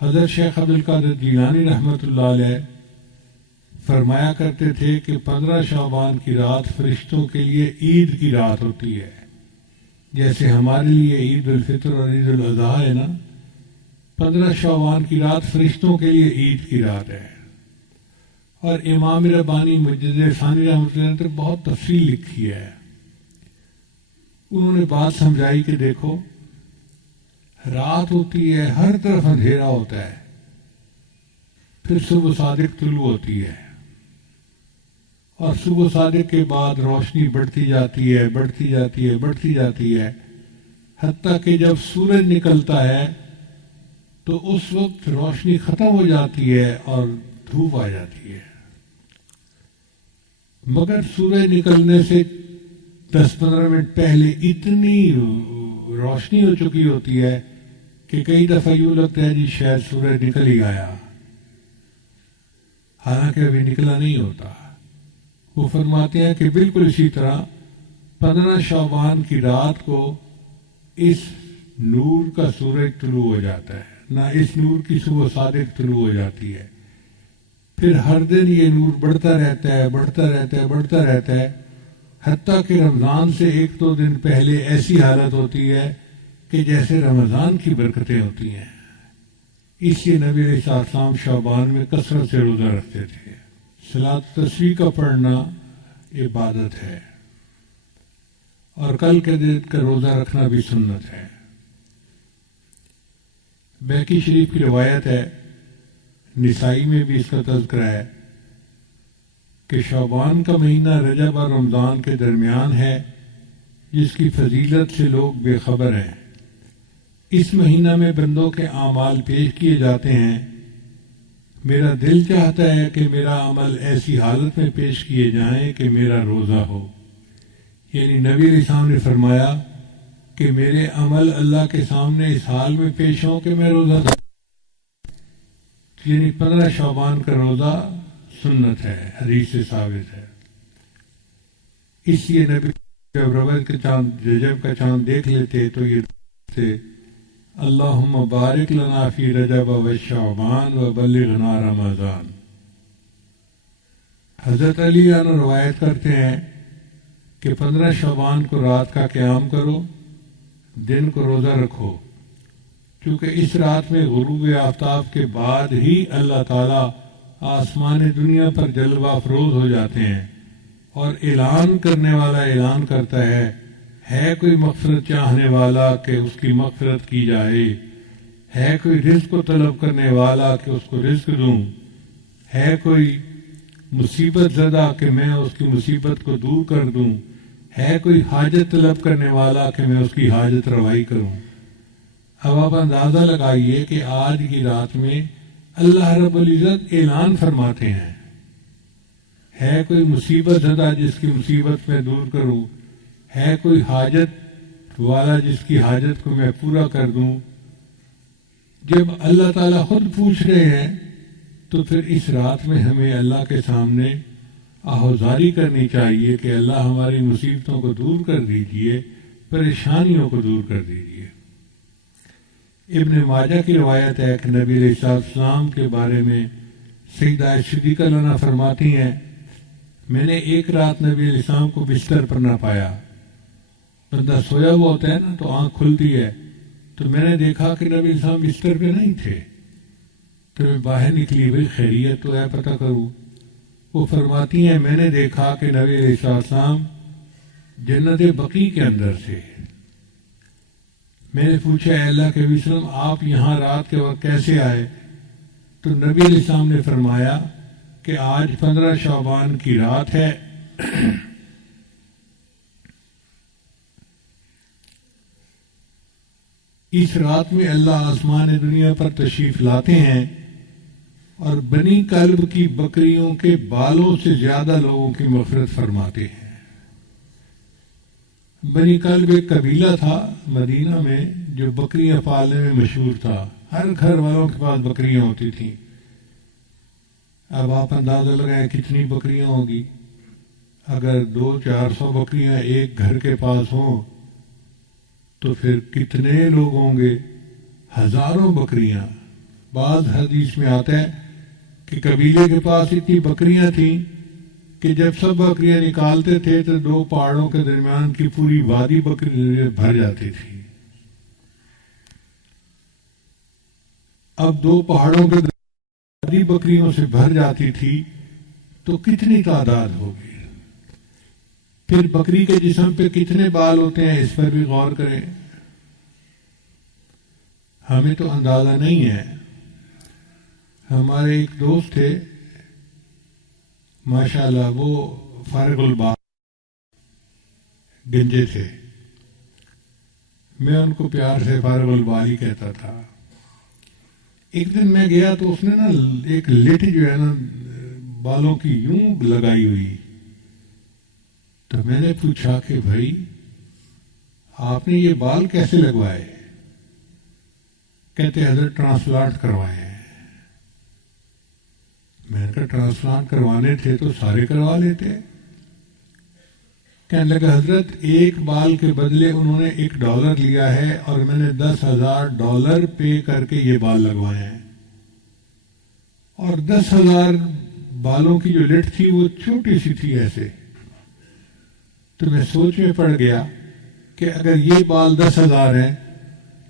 حضرت شیخ عبدالقادر جیلانی رحمۃ اللہ علیہ فرمایا کرتے تھے کہ 15 شعبان کی رات فرشتوں کے لیے عید کی رات ہوتی ہے، جیسے ہمارے لیے عید الفطر اور عید الاضحیٰ ہے نا، 15 شعبان کی رات فرشتوں کے لیے عید کی رات ہے۔ اور امام ربانی مجدد ثانی رحمۃ اللہ نے بہت تفصیل لکھی ہے، انہوں نے بات سمجھائی کہ دیکھو رات ہوتی ہے، ہر طرف اندھیرا ہوتا ہے، پھر صبح صادق طلوع ہوتی ہے، اور صبح صادق کے بعد روشنی بڑھتی جاتی ہے، بڑھتی جاتی ہے، بڑھتی جاتی ہے، حتیٰ کہ جب سورج نکلتا ہے تو اس وقت روشنی ختم ہو جاتی ہے اور دھوپ آ جاتی ہے۔ مگر سورج نکلنے سے 10-15 منٹ پہلے اتنی روشنی ہو چکی ہوتی ہے کہ کئی دفعہ یوں لگتا ہے جی شاید سورج نکل ہی آیا، حالانکہ ابھی نکلا نہیں ہوتا۔ وہ فرماتے ہیں کہ بالکل اسی طرح 15 شعبان کی رات کو اس نور کا سورج طلوع ہو جاتا ہے، نہ اس نور کی صبح صادق طلوع ہو جاتی ہے، پھر ہر دن یہ نور بڑھتا رہتا ہے، بڑھتا رہتا ہے، بڑھتا رہتا ہے، حتیٰ کہ رمضان سے 1-2 دن پہلے ایسی حالت ہوتی ہے کہ جیسے رمضان کی برکتیں ہوتی ہیں۔ اس لیے نبی علیہ السلام شعبان میں کثرت سے روزہ رکھتے تھے۔ صلاۃ تسبیح کا پڑھنا عبادت ہے، اور کل کے دن کا روزہ رکھنا بھی سنت ہے۔ بیہقی شریف کی روایت ہے، نسائی میں بھی اس کا تذکرہ ہے کہ شعبان کا مہینہ رجب اور رمضان کے درمیان ہے، جس کی فضیلت سے لوگ بے خبر ہیں۔ اس مہینہ میں بندوں کے اعمال پیش کیے جاتے ہیں۔ میرا دل چاہتا ہے کہ میرا عمل ایسی حالت میں پیش کیے جائیں کہ میرا روزہ ہو، یعنی نبی علیہ السلام نے فرمایا کہ میرے عمل اللہ کے سامنے اس حال میں پیش ہوں کہ میں روزہ دار، یعنی 15 شعبان کا روزہ سنت ہے، حدیث سے ثابت ہے۔ اس لیے نبی جب رجب کا چاند دیکھ لیتے تو یہ تھے اللہم بارک لنا فی رجب و شعبان و بلغنا رمضان۔ حضرت علی عنہ روایت کرتے ہیں کہ 15 شعبان کو رات کا قیام کرو، دن کو روزہ رکھو، کیونکہ اس رات میں غروب آفتاب کے بعد ہی اللہ تعالیٰ آسمان دنیا پر جلوہ افروز ہو جاتے ہیں، اور اعلان کرنے والا اعلان کرتا ہے کوئی مغفرت چاہنے والا کہ اس کی مغفرت کی جائے، ہے کوئی رزق کو طلب کرنے والا کہ اس کو رزق دوں، ہے کوئی مصیبت زدہ کہ میں اس کی مصیبت کو دور کر دوں، ہے کوئی حاجت طلب کرنے والا کہ میں اس کی حاجت روائی کروں۔ اب آپ اندازہ لگائیے کہ آج کی رات میں اللہ رب العزت اعلان فرماتے ہیں، ہے کوئی مصیبت زدہ جس کی مصیبت میں دور کروں، ہے کوئی حاجت والا جس کی حاجت کو میں پورا کر دوں۔ جب اللہ تعالیٰ خود پوچھ رہے ہیں تو پھر اس رات میں ہمیں اللہ کے سامنے آہوزاری کرنی چاہیے کہ اللہ ہماری مصیبتوں کو دور کر دیجئے، پریشانیوں کو دور کر دیجئے۔ ابن ماجہ کی روایت ہے کہ نبی علیہ السلام کے بارے میں سیدہ صدیقہ عنہا فرماتی ہیں، میں نے ایک رات نبی علیہ السلام کو بستر پر نہ پایا۔ بندہ سویا ہوا ہوتا ہے نا تو آنکھ کھلتی ہے، تو میں نے دیکھا کہ نبی علیہ السلام بستر پہ نہیں تھے، تو میں باہر نکلی، بھئی خیریت تو ہے پتہ کروں۔ وہ فرماتی ہیں میں نے دیکھا کہ نبی علیہ السلام جنت بقیع کے اندر تھے۔ میں نے پوچھا اے اللہ کے نبی صلی اللہ علیہ وسلم آپ یہاں رات کے وقت کیسے آئے؟ تو نبی علیہ السلام نے فرمایا کہ آج 15 شعبان کی رات ہے، اس رات میں اللہ آسمان دنیا پر تشریف لاتے ہیں اور بنی کلب کی بکریوں کے بالوں سے زیادہ لوگوں کی مغفرت فرماتے ہیں۔ بنی کلب ایک قبیلہ تھا مدینہ میں جو بکریاں پالنے میں مشہور تھا، ہر گھر والوں کے پاس بکریاں ہوتی تھیں۔ اب آپ اندازہ لگائیں کتنی بکریاں ہوں گی، اگر 200-400 بکریاں ایک گھر کے پاس ہوں تو پھر کتنے لوگ ہوں گے، ہزاروں بکریاں۔ بعض حدیث میں آتا ہے کہ قبیلے کے پاس اتنی بکریاں تھیں کہ جب سب بکریاں نکالتے تھے تو دو پہاڑوں کے درمیان کی پوری وادی بکری بھر جاتی تھی. اب دو پہاڑوں کے وادی بکریوں سے بھر جاتی تھی تو کتنی تعداد ہوگی. پھر بکری کے جسم پہ کتنے بال ہوتے ہیں اس پر بھی غور کریں. ہمیں تو اندازہ نہیں ہے. ہمارے ایک دوست تھے ماشاءاللہ، وہ فارغ البال گنجے تھے. میں ان کو پیار سے فارغ البال ہی کہتا تھا. ایک دن میں گیا تو اس نے نا ایک لٹ جو ہے نا بالوں کی یوں لگائی ہوئی. تو میں نے پوچھا کہ بھائی آپ نے یہ بال کیسے لگوائے؟ کہتے حضرت ٹرانسپلانٹ کروائے ہیں. میں نے کہا ٹرانسپلانٹ کروانے تھے تو سارے کروا لیتے. کہنے لگا حضرت ایک بال کے بدلے انہوں نے $1 لیا ہے اور میں نے $10,000 پے کر کے یہ بال لگوائے ہیں. اور 10,000 بالوں کی جو لٹ تھی وہ چھوٹی سی تھی ایسے. تو میں سوچ میں پڑ گیا کہ اگر یہ بال 10,000 ہیں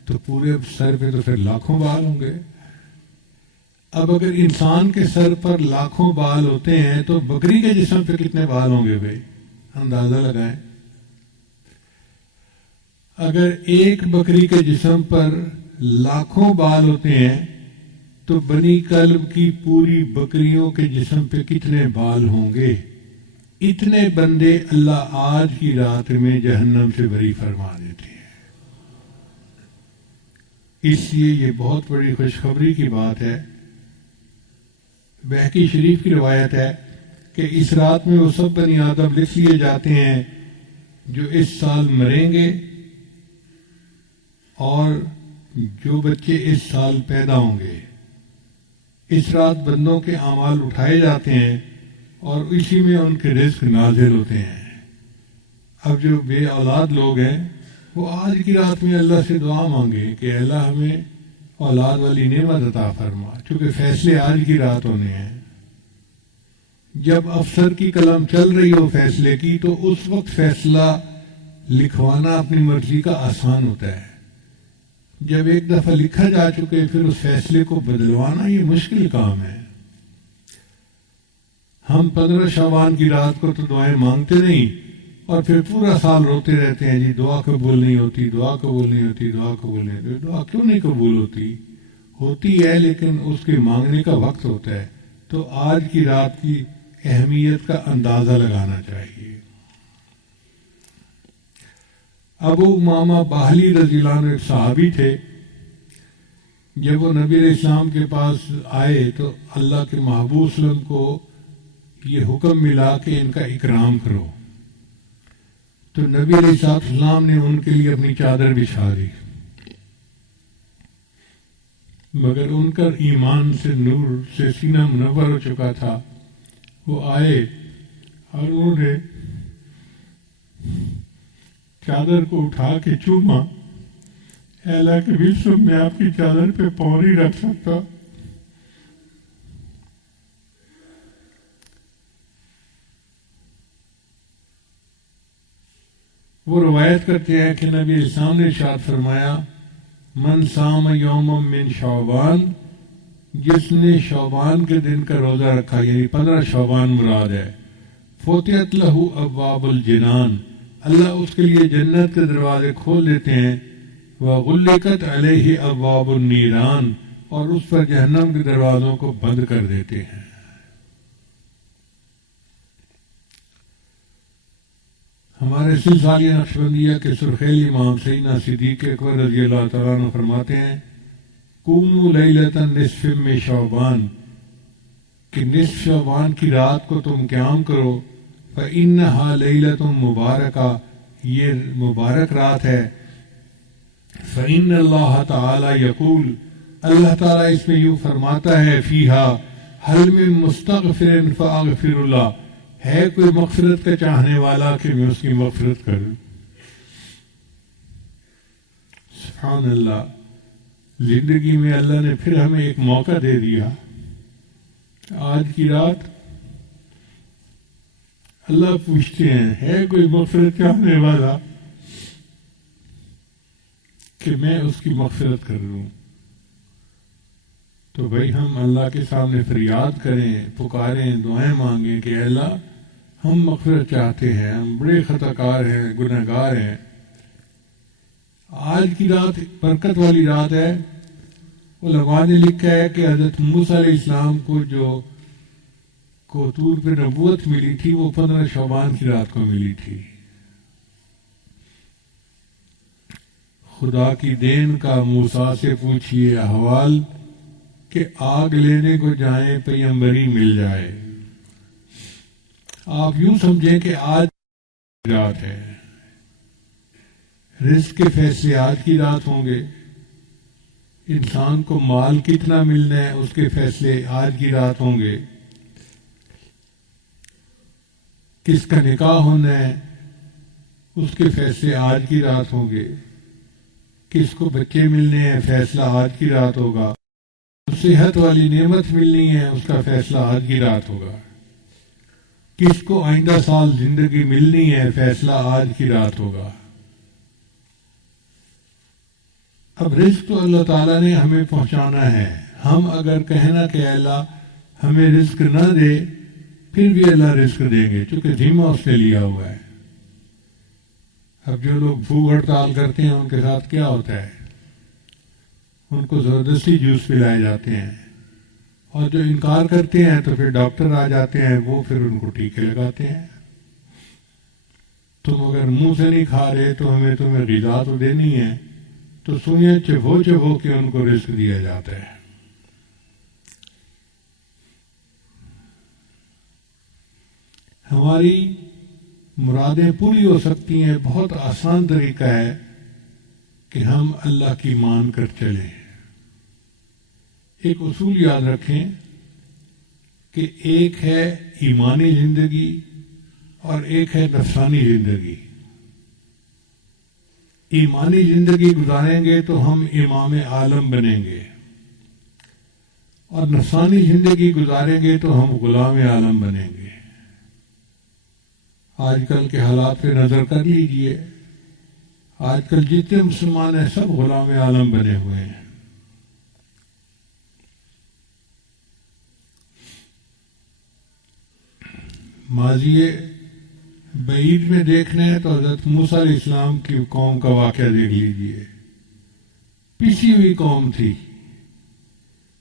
تو پورے سر پہ تو پھر لاکھوں بال ہوں گے. اب اگر انسان کے سر پر لاکھوں بال ہوتے ہیں تو بکری کے جسم پہ کتنے بال ہوں گے بھائی؟ اندازہ لگائیں. اگر ایک بکری کے جسم پر لاکھوں بال ہوتے ہیں تو بنی کلب کی پوری بکریوں کے جسم پہ کتنے بال ہوں گے؟ اتنے بندے اللہ آج کی رات میں جہنم سے بری فرما دیتے ہیں. اس لیے یہ بہت بڑی خوشخبری کی بات ہے. بہقی شریف کی روایت ہے کہ اس رات میں وہ سب بنی آدم لکھ لیے جاتے ہیں جو اس سال مریں گے اور جو بچے اس سال پیدا ہوں گے. اس رات بندوں کے اعمال اٹھائے جاتے ہیں اور اسی میں ان کے رزق نازل ہوتے ہیں. اب جو بے اولاد لوگ ہیں وہ آج کی رات میں اللہ سے دعا مانگے کہ اللہ ہمیں اولاد والی نعمت عطا فرما، چونکہ فیصلے آج کی رات ہونے ہیں. جب افسر کی قلم چل رہی ہو فیصلے کی تو اس وقت فیصلہ لکھوانا اپنی مرضی کا آسان ہوتا ہے. جب ایک دفعہ لکھا جا چکے پھر اس فیصلے کو بدلوانا یہ مشکل کام ہے. ہم 15 شعبان کی رات کو تو دعائیں مانگتے نہیں اور پھر پورا سال روتے رہتے ہیں جی دعا قبول نہیں ہوتی، دعا قبول نہیں ہوتی، دعا قبول نہیں ہوتی. دعا کیوں نہیں قبول ہوتی؟ ہوتی ہے لیکن اس کے مانگنے کا وقت ہوتا ہے. تو آج کی رات کی اہمیت کا اندازہ لگانا چاہیے. ابو امامہ باہلی رضی اللہ عنہ ایک صحابی تھے. جب وہ نبی علیہ السلام کے پاس آئے تو اللہ کے محبوب صلی اللہ علیہ وسلم کو یہ حکم ملا کہ ان کا اکرام کرو. تو نبی علیہ السلام نے ان کے لیے اپنی چادر بچھا دی. مگر ان کا ایمان سے نور سے سینہ منور ہو چکا تھا. وہ آئے اور انہوں نے چادر کو اٹھا کے چوما. اے اللہ کے نبی، میں آپ کی چادر پہ پاؤں نہیں رکھ سکتا. وہ روایت کرتے ہیں کہ نبی اسلام نے ارشاد فرمایا من صام یوم من شعبان، جس نے شعبان کے دن کا روزہ رکھا یعنی 15 شعبان مراد ہے، فتحت لہ ابواب الجنان، اللہ اس کے لیے جنت کے دروازے کھول دیتے ہیں. وغلقت علیہ ابواب النیران، اور اس پر جہنم کے دروازوں کو بند کر دیتے ہیں. ہمارے سلسلہ نقشبندیہ کے سرخیلی امام سیدنا صدیق اکبر رضی اللہ تعالیٰ عنہ فرماتے ہیں قوموا لیلۃ نصف من شعبان، کہ نصف شعبان کی رات کو تم قیام کرو. فإنہا لیلۃ مبارکہ، یہ مبارک رات ہے. فإن اللہ تعالی یقول، اللہ تعالیٰ اس میں یوں فرماتا ہے فیہا حل من مستغفر فاغفر اللہ، ہے کوئی مغفرت کا چاہنے والا کہ میں اس کی مغفرت کروں. سبحان اللہ. زندگی میں اللہ نے پھر ہمیں ایک موقع دے دیا. آج کی رات اللہ پوچھتے ہیں ہے کوئی مغفرت چاہنے والا کہ میں اس کی مغفرت کر دوں؟ تو بھائی ہم اللہ کے سامنے فریاد کریں، پکاریں، دعائیں مانگیں کہ اے اللہ ہم مغفرت چاہتے ہیں، ہم بڑے خطا کار ہیں، گناہ گار ہیں. آج کی رات برکت والی رات ہے. علماء نے لکھا ہے کہ حضرت موسیٰ علیہ السلام کو طور پہ نبوت ملی تھی، وہ 15 شعبان کی رات کو ملی تھی. خدا کی دین کا موسیٰ سے پوچھئے احوال کہ آگ لینے کو جائیں پیغمبری مل جائے. آپ یوں سمجھیں کہ آج رات ہے، رزق کے فیصلے آج کی رات ہوں گے. انسان کو مال کتنا ملنا ہے اس کے فیصلے آج کی رات ہوں گے. کس کا نکاح ہونا ہے اس کے فیصلے آج کی رات ہوں گے. کس کو بچے ملنے ہیں فیصلہ آج کی رات ہوگا. صحت والی نعمت ملنی ہے اس کا فیصلہ آج کی رات ہوگا. کس کو آئندہ سال زندگی ملنی ہے فیصلہ آج کی رات ہوگا. اب رزق تو اللہ تعالیٰ نے ہمیں پہنچانا ہے. ہم اگر کہنا کہ اللہ ہمیں رزق نہ دے پھر بھی اللہ رزق دیں گے چونکہ ذمہ اس نے لیا ہوا ہے. اب جو لوگ بھوک ہڑتال کرتے ہیں ان کے ساتھ کیا ہوتا ہے؟ ان کو زبردستی جوس پلائے جاتے ہیں، اور جو انکار کرتے ہیں تو پھر ڈاکٹر آ جاتے ہیں، وہ پھر ان کو ٹیکے لگاتے ہیں. تم اگر منہ سے نہیں کھا رہے تو ہمیں تمہیں غذا تو دینی ہے، تو سوئیں چبو چبو کے ان کو رزق دیا جاتا ہے. ہماری مرادیں پوری ہو سکتی ہیں. بہت آسان طریقہ ہے کہ ہم اللہ کی مان کر چلیں. ایک اصول یاد رکھیں کہ ایک ہے ایمانی زندگی اور ایک ہے نفسانی زندگی. ایمانی زندگی گزاریں گے تو ہم امام عالم بنیں گے، اور نفسانی زندگی گزاریں گے تو ہم غلام عالم بنیں گے. آج کل کے حالات پہ نظر کر لیجئے. آج کل جتنے مسلمان ہیں سب غلام عالم بنے ہوئے ہیں. ماضی بعید میں دیکھنا ہے تو حضرت موسیٰ علیہ السلام کی قوم کا واقعہ دیکھ لیجئے. پسی ہوئی قوم تھی.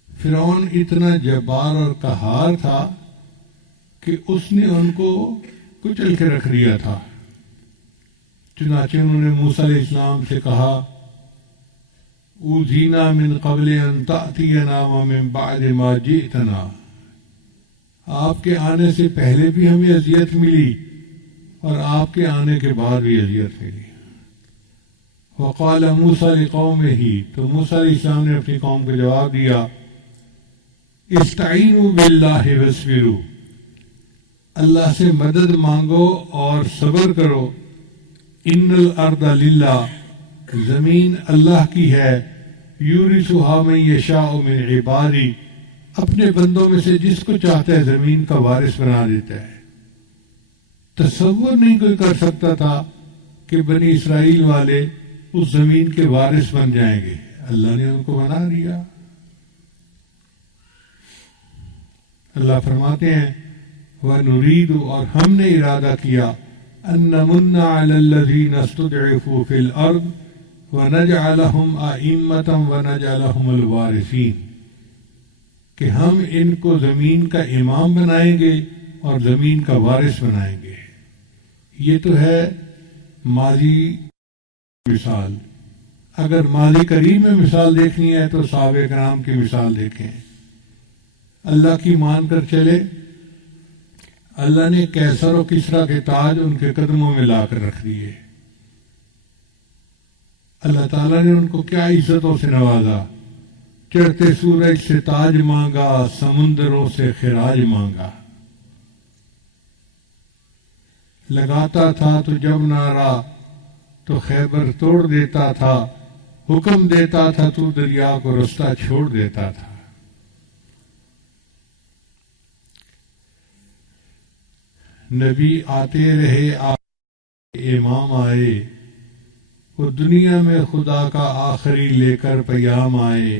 فرعون اتنا جبار اور قہار تھا کہ اس نے ان کو کچل کے رکھ دیا تھا. چنانچہ انہوں نے موسیٰ علیہ السلام سے کہا اوذینا من قبل ان تأتینا ومن بعد ما جئتنا. آپ کے آنے سے پہلے بھی ہمیں اذیت ملی اور آپ کے آنے کے بعد بھی اذیت ملی. وقال موسیٰ لقومہ، تو موسیٰ علیہ السلام نے اپنی قوم کو جواب دیا استعینوا باللہ واصبروا، اللہ سے مدد مانگو اور صبر کرو. ان الارض للہ، زمین اللہ کی ہے. یورثھا من یشاء من عبادی، اپنے بندوں میں سے جس کو چاہتا ہے زمین کا وارث بنا دیتا ہے. تصور نہیں کوئی کر سکتا تھا کہ بنی اسرائیل والے اس زمین کے وارث بن جائیں گے. اللہ نے ان کو بنا دیا. اللہ فرماتے ہیں وَنُرِيدُ، اور ہم نے ارادہ کیا أَن نَمُنَّ عَلَى الَّذِينَ اسْتُضْعِفُوا فِي الْأَرْضِ وَنَجْعَلَهُمْ أَئِمَّةً وَنَجْعَلَهُمُ الْوَارِثِينَ، کہ ہم ان کو زمین کا امام بنائیں گے اور زمین کا وارث بنائیں گے. یہ تو ہے ماضی مثال. اگر ماضی قریب میں مثال دیکھنی ہے تو صحابہ کرام کی مثال دیکھیں. اللہ کی مان کر چلے. اللہ نے کیسر و کسریٰ کے تاج ان کے قدموں میں لا کر رکھ دیے. اللہ تعالیٰ نے ان کو کیا عزتوں سے نوازا. چڑھتے سورج سے تاج مانگا، سمندروں سے خراج مانگا. لگاتا تھا تو جب نعرہ تو خیبر توڑ دیتا تھا. حکم دیتا تھا تو دریا کو رستہ چھوڑ دیتا تھا۔ نبی آتے رہے امام آئے، وہ دنیا میں خدا کا آخری لے کر پیام آئے،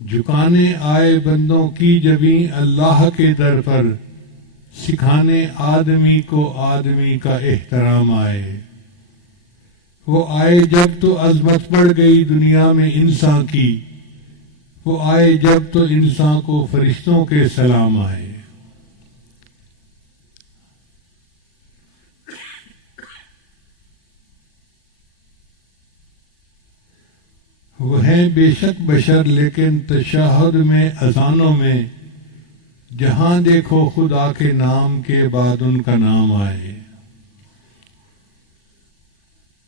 جھکانے آئے بندوں کی جبیں اللہ کے در پر، سکھانے آدمی کو آدمی کا احترام آئے۔ وہ آئے جب تو عظمت بڑھ گئی دنیا میں انسان کی، وہ آئے جب تو انسان کو فرشتوں کے سلام آئے۔ وہ ہیں بے شک بشر لیکن تشہد میں اذانوں میں، جہاں دیکھو خدا کے نام کے بعد ان کا نام آئے۔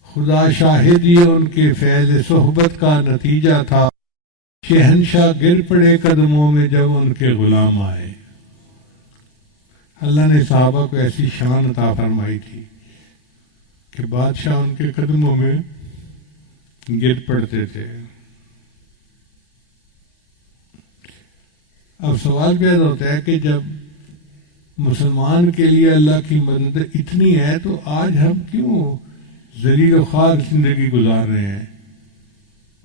خدا شاہد یہ ان کے فیض صحبت کا نتیجہ تھا، شہنشاہ گر پڑے قدموں میں جب ان کے غلام آئے۔ اللہ نے صحابہ کو ایسی شان عطا فرمائی تھی کہ بادشاہ ان کے قدموں میں گر پڑتے تھے۔ اب سوال پیدا ہوتا ہے کہ جب مسلمان کے لیے اللہ کی مدد اتنی ہے تو آج ہم کیوں ذلیل و خوار زندگی گزار رہے ہیں؟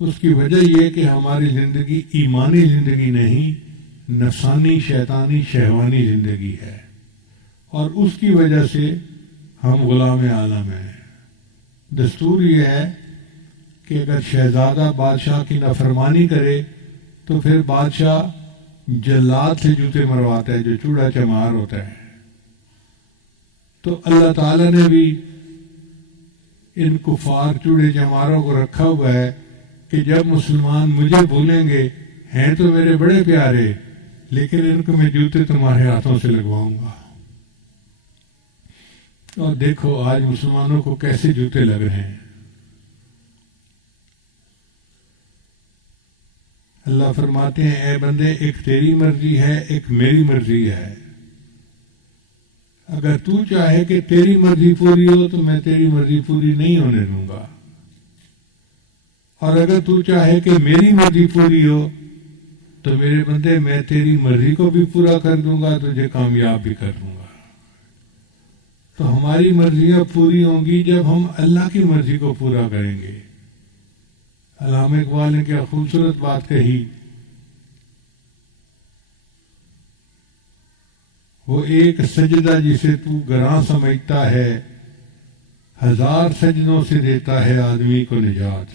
اس کی وجہ یہ کہ ہماری زندگی ایمانی زندگی نہیں، نفسانی شیطانی شہوانی زندگی ہے، اور اس کی وجہ سے ہم غلام عالم ہیں۔ دستور یہ ہے کہ اگر شہزادہ بادشاہ کی نافرمانی کرے تو پھر بادشاہ جلاد سے جوتے مرواتا ہے، جو چوڑا چمار ہوتا ہے۔ تو اللہ تعالیٰ نے بھی ان کفار چوڑے چماروں کو رکھا ہوا ہے کہ جب مسلمان مجھے بھولیں گے، ہیں تو میرے بڑے پیارے، لیکن ان کو میں جوتے تمہارے ہاتھوں سے لگواؤں گا۔ اور دیکھو آج مسلمانوں کو کیسے جوتے لگ رہے ہیں۔ اللہ فرماتے ہیں اے بندے، ایک تیری مرضی ہے، ایک میری مرضی ہے۔ اگر تو چاہے کہ تیری مرضی پوری ہو تو میں تیری مرضی پوری نہیں ہونے دوں گا، اور اگر تو چاہے کہ میری مرضی پوری ہو تو میرے بندے میں تیری مرضی کو بھی پورا کر دوں گا، تجھے کامیاب بھی کر دوں گا۔ تو ہماری مرضیاں پوری ہوں گی جب ہم اللہ کی مرضی کو پورا کریں گے۔ علامہ اقبال نے کیا خوبصورت بات کہی، وہ ایک سجدہ جسے تو گراں سمجھتا ہے، ہزار سجدوں سے دیتا ہے آدمی کو نجات۔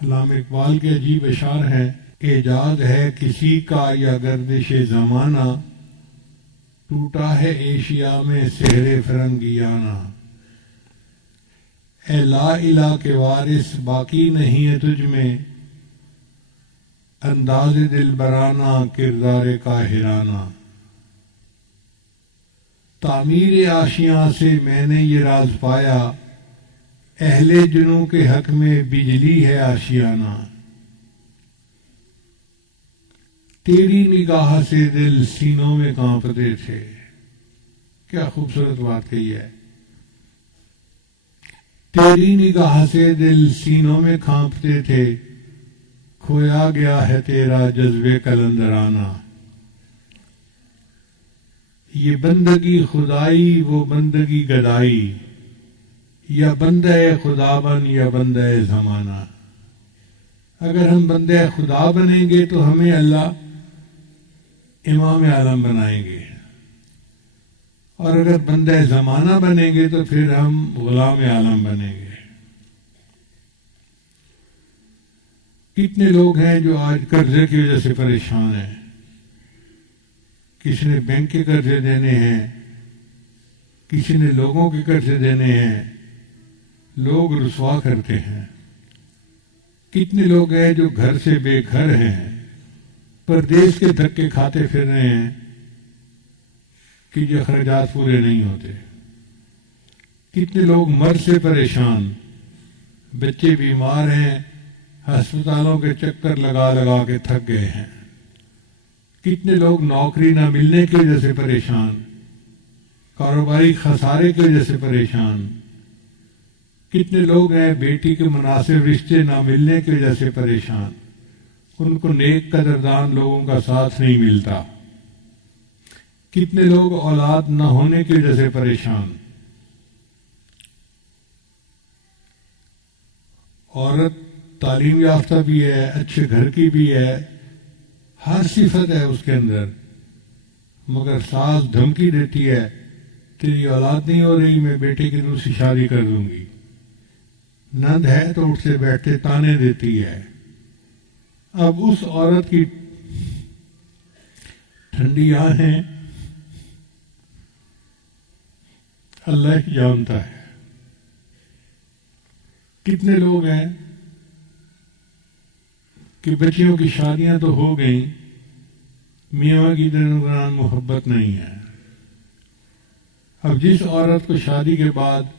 علامہ اقبال کے عجیب اشعار ہیں، اعجاز ہے کسی کا یا گردش زمانہ، ٹوٹا ہے ایشیا میں سحر فرنگیانہ۔ اے لا الہ کے وارث باقی نہیں ہے تجھ میں، انداز دلبرانہ کردار قاہرانہ۔ تعمیر آشیاں سے میں نے یہ راز پایا، اہل جنوں کے حق میں بجلی ہے آشیانہ۔ تیری نگاہ سے دل سینوں میں کانپتے تھے۔ کیا خوبصورت بات کہی ہے، تیری نگاہ سے دل سینوں میں کانپتے تھے، کھویا گیا ہے تیرا جذبے قلندرانہ۔ یہ بندگی خدائی وہ بندگی گدائی، یا بندہ خدا بن یا بندہ زمانہ۔ اگر ہم بندہ خدا بنیں گے تو ہمیں اللہ امام عالم بنائیں گے، اور اگر بندہ زمانہ بنیں گے تو پھر ہم غلام عالم بنیں گے۔ کتنے لوگ ہیں جو آج قرضے کی وجہ سے پریشان ہیں، کسی نے بینک کے قرضے دینے ہیں، کسی نے لوگوں کے قرضے دینے ہیں، لوگ رسوا کرتے ہیں۔ کتنے لوگ ہیں جو گھر سے بے گھر ہیں، پردیس کے دھکے کھاتے پھر رہے ہیں کہ یہ اخراجات پورے نہیں ہوتے۔ کتنے لوگ مرض سے پریشان، بچے بیمار ہیں، ہسپتالوں کے چکر لگا لگا کے تھک گئے ہیں۔ کتنے لوگ نوکری نہ ملنے کی وجہ سے پریشان، کاروباری خسارے کی وجہ سے پریشان۔ کتنے لوگ ہیں بیٹی کے مناسب رشتے نہ ملنے کی وجہ سے پریشان، ان کو نیک قدردان لوگوں کا ساتھ نہیں ملتا۔ کتنے لوگ اولاد نہ ہونے کی وجہ سے پریشان۔ عورت تعلیم یافتہ بھی ہے، اچھے گھر کی بھی ہے، ہر صفت ہے اس کے اندر، مگر ساس دھمکی دیتی ہے تیری اولاد نہیں ہو رہی، میں بیٹے کی دوسری شادی کر دوں گی۔ نند ہے تو اٹھ سے بیٹھتے تانے دیتی ہے۔ اب اس عورت کی ٹھنڈی آنکھیں اللہ ہی جانتا ہے۔ کتنے لوگ ہیں کہ بچیوں کی شادیاں تو ہو گئیں، میاں کی درمیان محبت نہیں ہے۔ اب جس عورت کو شادی کے بعد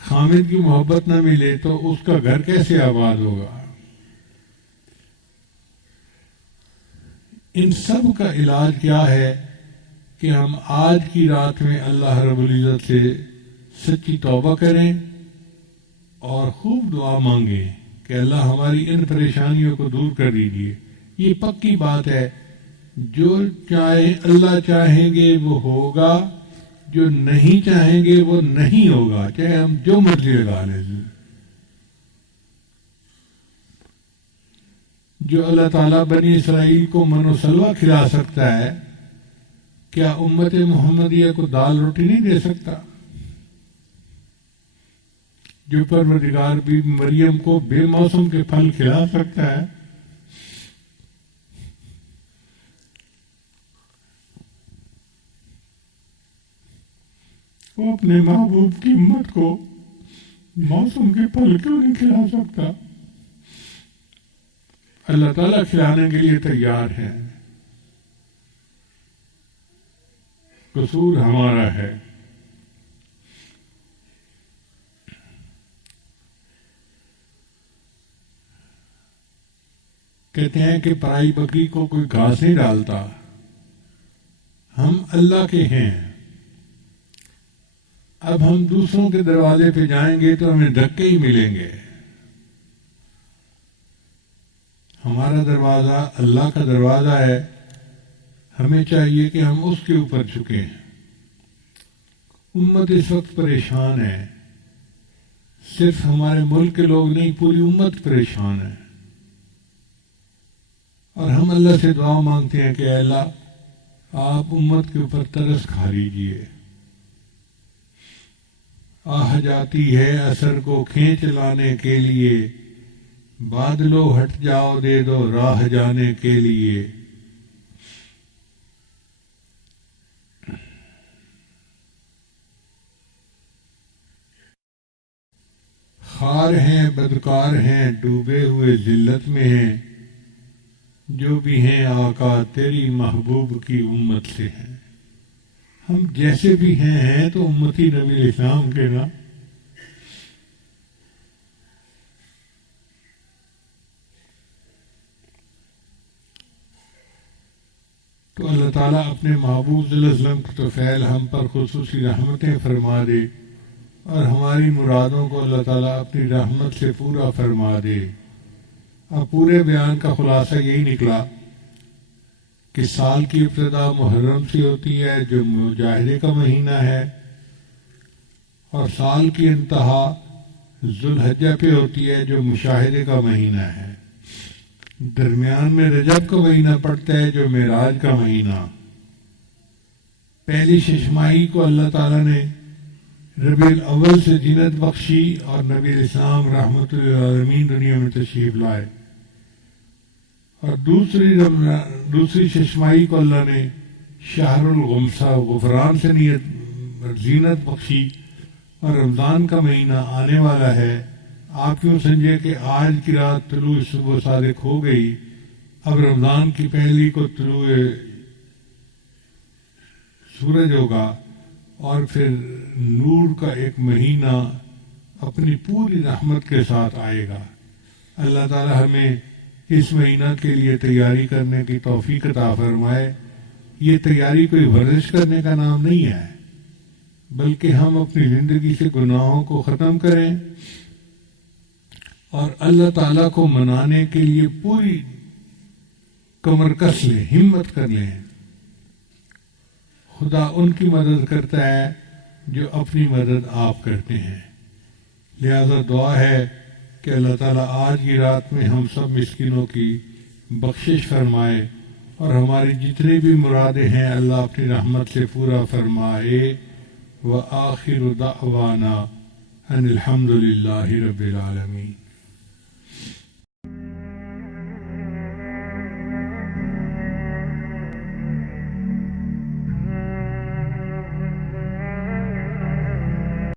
خامد کی محبت نہ ملے تو اس کا گھر کیسے آباد ہوگا؟ ان سب کا علاج کیا ہے کہ ہم آج کی رات میں اللہ رب العزت سے سچی توبہ کریں اور خوب دعا مانگیں کہ اللہ ہماری ان پریشانیوں کو دور کر دیجیے۔ یہ پکی بات ہے، جو چاہے اللہ چاہیں گے وہ ہوگا، جو نہیں چاہیں گے وہ نہیں ہوگا، چاہے ہم جو مرضی لگا لیں۔ جو اللہ تعالیٰ بنی اسرائیل کو من و سلوہ کھلا سکتا ہے، کیا امت محمدیہ کو دال روٹی نہیں دے سکتا؟ جو پروردگار بھی مریم کو بے موسم کے پھل کھلا سکتا ہے، وہ اپنے محبوب کی امت کو موسم کے پھل کیوں نہیں کھلا سکتا؟ اللہ تعالیٰ کھلانے کے لیے تیار ہے، قصور ہمارا ہے۔ کہتے ہیں کہ پرائی بکری کو کوئی گھاس نہیں ڈالتا، ہم اللہ کے ہیں۔ اب ہم دوسروں کے دروازے پہ جائیں گے تو ہمیں دھکے ہی ملیں گے۔ ہمارا دروازہ اللہ کا دروازہ ہے، ہمیں چاہیے کہ ہم اس کے اوپر جھکیں۔ امت اس وقت پریشان ہے، صرف ہمارے ملک کے لوگ نہیں، پوری امت پریشان ہے، اور ہم اللہ سے دعا مانگتے ہیں کہ اے اللہ آپ امت کے اوپر ترس کھا لیجیے۔ آہ جاتی ہے اثر کو کھینچ لانے کے لیے، بادلو ہٹ جاؤ دے دو راہ جانے کے لیے۔ خار ہیں بدکار ہیں ڈوبے ہوئے ذلت میں ہیں، جو بھی ہیں آقا تیری محبوب کی امت سے ہیں۔ ہم جیسے بھی ہیں تو امتی نبی اسلام کے نا۔ تو اللہ تعالیٰ اپنے محبوب صلی اللہ علیہ وسلم کی توفیل ہم پر خصوصی رحمتیں فرما دے، اور ہماری مرادوں کو اللہ تعالیٰ اپنی رحمت سے پورا فرما دے۔ اب پورے بیان کا خلاصہ یہی نکلا کہ سال کی ابتدا محرم سے ہوتی ہے جو مجاہدے کا مہینہ ہے، اور سال کی انتہا ذوالحجہ پہ ہوتی ہے جو مشاہدے کا مہینہ ہے۔ درمیان میں رجب کا مہینہ پڑتا ہے جو معراج کا مہینہ۔ پہلی ششماہی کو اللہ تعالیٰ نے ربیع الاول سے زینت بخشی اور نبی اسلام رحمت للعالمین دنیا میں تشریف لائے، اور دوسری ششماہی کو اللہ نے شہر الغمسہ غفران سے زینت بخشی، اور رمضان کا مہینہ آنے والا ہے۔ آپ کیوں سمجھے کہ آج کی رات طلوع صبح صادق ہو گئی، اب رمضان کی پہلی کو طلوع سورج ہوگا، اور پھر نور کا ایک مہینہ اپنی پوری رحمت کے ساتھ آئے گا۔ اللہ تعالی ہمیں اس مہینہ کے لیے تیاری کرنے کی توفیق عطا فرمائے۔ یہ تیاری کوئی ورزش کرنے کا نام نہیں ہے، بلکہ ہم اپنی زندگی سے گناہوں کو ختم کریں اور اللہ تعالیٰ کو منانے کے لیے پوری کمر کس لیں، ہمت کر لیں۔ خدا ان کی مدد کرتا ہے جو اپنی مدد آپ کرتے ہیں۔ لہذا دعا ہے کہ اللہ تعالیٰ آج کی رات میں ہم سب مسکینوں کی بخشش فرمائے اور ہماری جتنی بھی مرادیں ہیں اللہ اپنی رحمت سے پورا فرمائے۔ وآخر دعوانا ان الحمد للہ رب العالمین۔